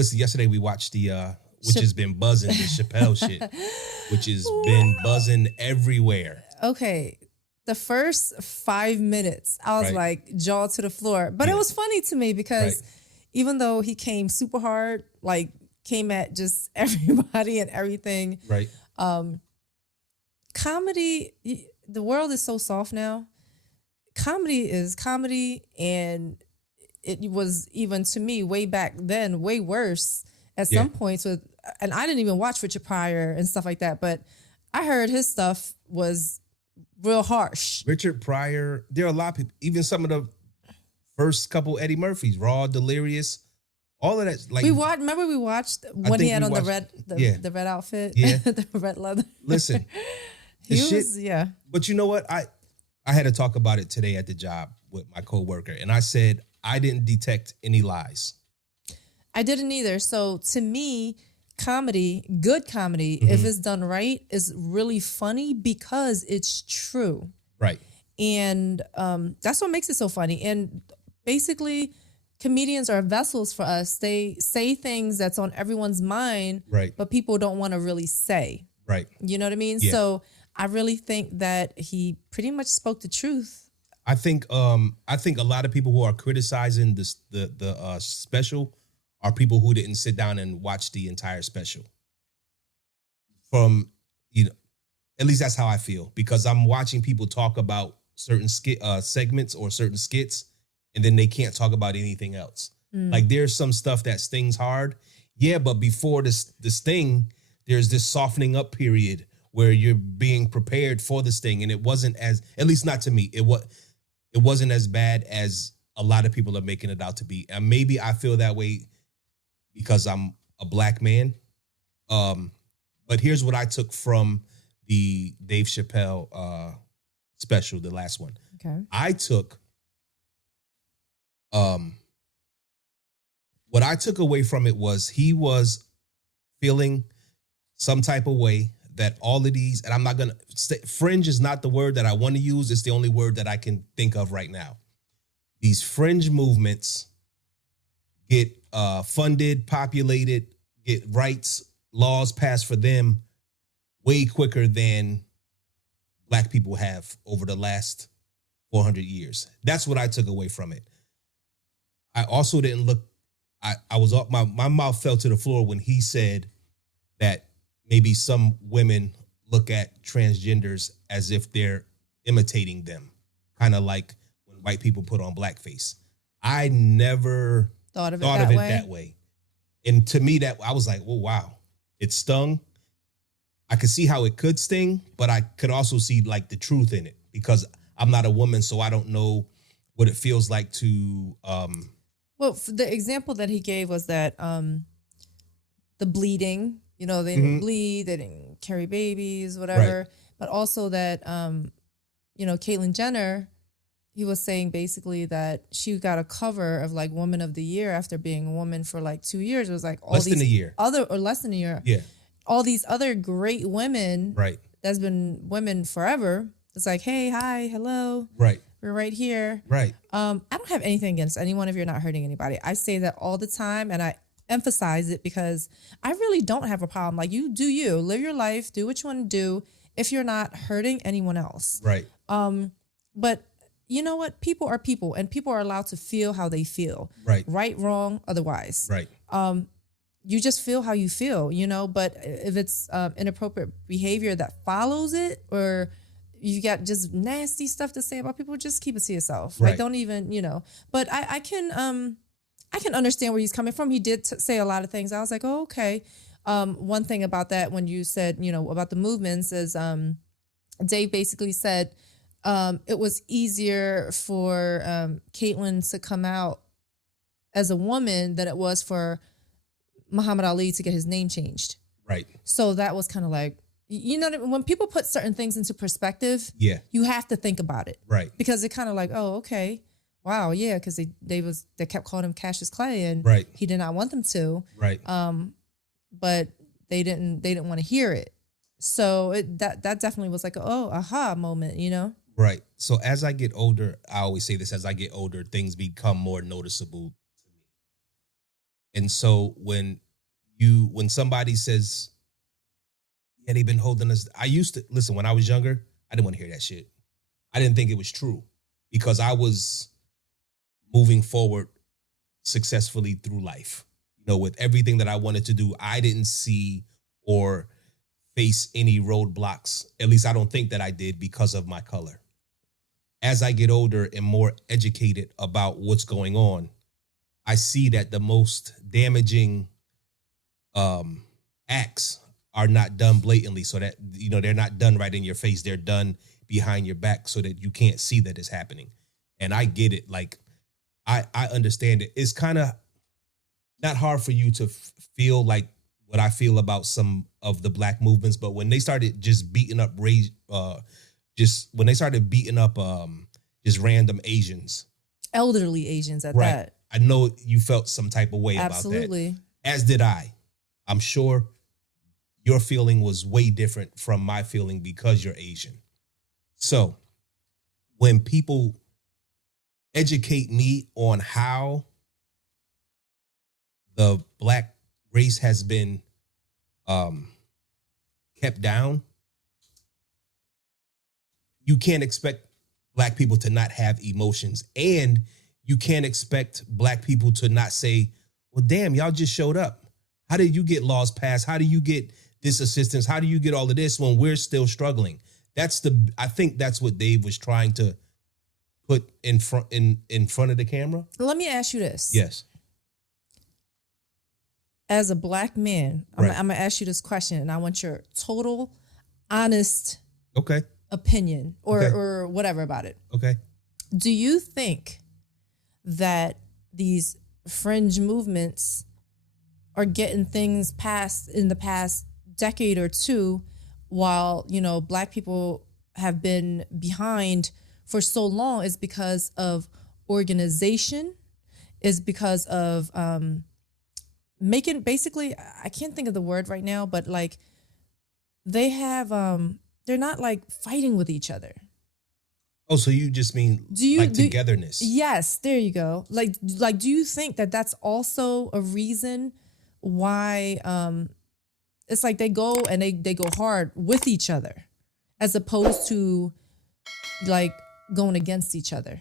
Listen, yesterday we watched which has been buzzing, the Chappelle shit, which has been buzzing everywhere. Okay. The first 5 minutes, I was like jaw to the floor. But it was funny to me because even though he came super hard, like came at just everybody and everything. Right. Comedy, the world is so soft now. Comedy is comedy, and it was even to me way back then way worse at some points with, and I didn't even watch Richard Pryor and stuff like that, but I heard his stuff was real harsh. Richard Pryor, there are a lot of people, even some of the first couple Eddie Murphys, Raw, Delirious, all of that. Like we watched when he had on the red outfit, the red leather. Listen, But you know what? I had to talk about it today at the job with my coworker, and I said I didn't detect any lies. I didn't either. So to me, comedy, good comedy, if it's done right, is really funny because it's true. Right. And that's what makes it so funny. And basically, comedians are vessels for us. They say things that's on everyone's mind, but people don't want to really say. Right. You know what I mean? Yeah. So I really think that he pretty much spoke the truth. I think a lot of people who are criticizing the special are people who didn't sit down and watch the entire special. From, at least that's how I feel, because I'm watching people talk about certain segments or certain skits, and then they can't talk about anything else. Like there's some stuff that stings hard. Yeah, but before the sting, there's this softening up period where you're being prepared for the sting. And it wasn't at least not to me, it wasn't as bad as a lot of people are making it out to be. And maybe I feel that way because I'm a black man. But here's what I took from the Dave Chappelle special, the last one. Okay. I took what I took away from it was he was feeling some type of way that all of these, and I'm not going to say, fringe is not the word that I want to use. It's the only word that I can think of right now. These fringe movements get funded, populated, get rights, laws passed for them way quicker than black people have over the last 400 years. That's what I took away from it. I also didn't look, I was up, my mouth fell to the floor when he said that maybe some women look at transgenders as if they're imitating them, kind of like when white people put on blackface. I never thought of it that way. And to me, that I was like, oh, wow, it stung. I could see how it could sting, but I could also see like the truth in it because I'm not a woman, so I don't know what it feels like to. Well, the example that he gave was that the bleeding. They didn't bleed, they didn't carry babies, whatever. Right. But also that, Caitlyn Jenner, he was saying basically that she got a cover of like Woman of the Year after being a woman for like 2 years. It was like all less than a year. Less than a year. Yeah. All these other great women. Right. That's been women forever. It's like, hey, hi, hello. Right. We're right here. Right. I don't have anything against anyone if you're not hurting anybody. I say that all the time, and I emphasize it because I really don't have a problem. Like, you do you, live your life, do what you want to do if you're not hurting anyone else. Right. But you know what? People are people, and people are allowed to feel how they feel. Right. Right, wrong, otherwise. Right. You just feel how you feel, but if it's inappropriate behavior that follows it, or you got just nasty stuff to say about people, just keep it to yourself. Right. Like, don't even, but I can understand where he's coming from. He did say a lot of things. I was like, oh, okay. One thing about that, when you said, about the movements, is Dave basically said it was easier for Caitlyn to come out as a woman than it was for Muhammad Ali to get his name changed. Right. So that was kind of like, when people put certain things into perspective, you have to think about it. Right. Because it kind of like, oh, okay. Wow, yeah, because they kept calling him Cassius Clay, and he did not want them to. Right. But they didn't want to hear it. So that definitely was like aha moment, Right. So as I get older, I always say this: as I get older, things become more noticeable to me. And so when somebody says, yeah, they've been holding us. I used to listen when I was younger, I didn't want to hear that shit. I didn't think it was true because I was moving forward successfully through life. With everything that I wanted to do, I didn't see or face any roadblocks. At least I don't think that I did because of my color. As I get older and more educated about what's going on, I see that the most damaging acts are not done blatantly, so that they're not done right in your face. They're done behind your back so that you can't see that it's happening. And I get it. Like I understand it. It's kind of not hard for you to feel like what I feel about some of the black movements, but when they started just beating up when they started beating up just random Asians, elderly Asians at right? that. I know you felt some type of way Absolutely. about that. As did I. I'm sure your feeling was way different from my feeling because you're Asian. So when people educate me on how the black race has been kept down, you can't expect black people to not have emotions, and you can't expect black people to not say, well, damn, y'all just showed up. How did you get laws passed? How do you get this assistance? How do you get all of this when we're still struggling? I think that's what Dave was trying to put in front of the camera. Let me ask you this. Yes. As a black man, Right. I'm gonna ask you this question, and I want your total, honest opinion or whatever about it. Okay. Do you think that these fringe movements are getting things passed in the past decade or two, while black people have been behind for so long? Is because of organization? Is because of making, basically, I can't think of the word right now, but like they have they're not like fighting with each other. Oh, so you just mean togetherness? Yes, there you go. Like, do you think that that's also a reason why it's like they go and they go hard with each other as opposed to like going against each other?